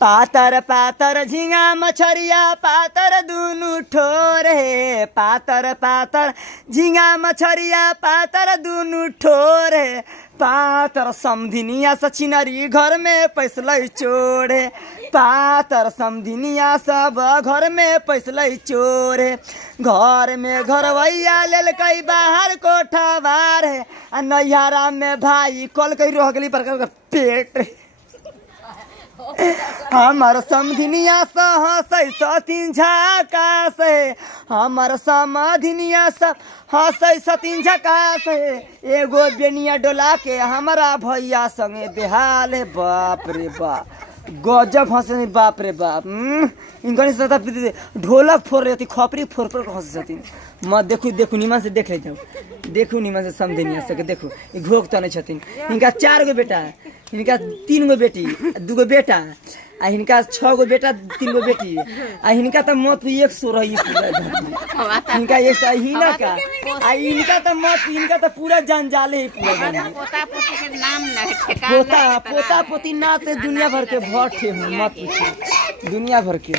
पातर पातर झिंगा मछरिया पातर दुनु ठोर है। पातर पातर झिंगा मछरिया पातर दुनु ठोर है। पातर समधिनिया सचिनरी घर में पैसलै चोर है। पातर समधिनिया सब घर में पैसलै चोर है। घर में घरवैया लेल कई बाहर कोठावार है। आ नैहरा में भाई कल कई रह गली पर पेट। हमर समधिनिया हंसै सतीन झकास है। हमर समधिनिया सब हंसै सतीन झकास है। एगो बेनिया डोला के हमारा भैया संगे बेहाल है। बाप रे बाप गजब हंसे बाप रे बाप। इनका ढोलक फोड़ रही थी खोपड़ी फोड़ फोड़ हंस सतीन। मत देखू देखू निमन से देख ले जाओ। देखू निमन से समधिनिया सके देखू घोक तो नहीं छथिन। इनका 4 गो बेटा है। इनका 3 गो बेटी 2 गो बेटा आ इनका 6 गो बेटा 3 गो बेटी आ इनका तो मत 100 रही इनका एक हिना का आ इनका तो मत इनका तो पूरा जंजाले ही पूरा पोता पोती के नाम ना पोता पोता पोती ना ते दुनिया भर के भट्टे मत पूछो दुनिया भर के।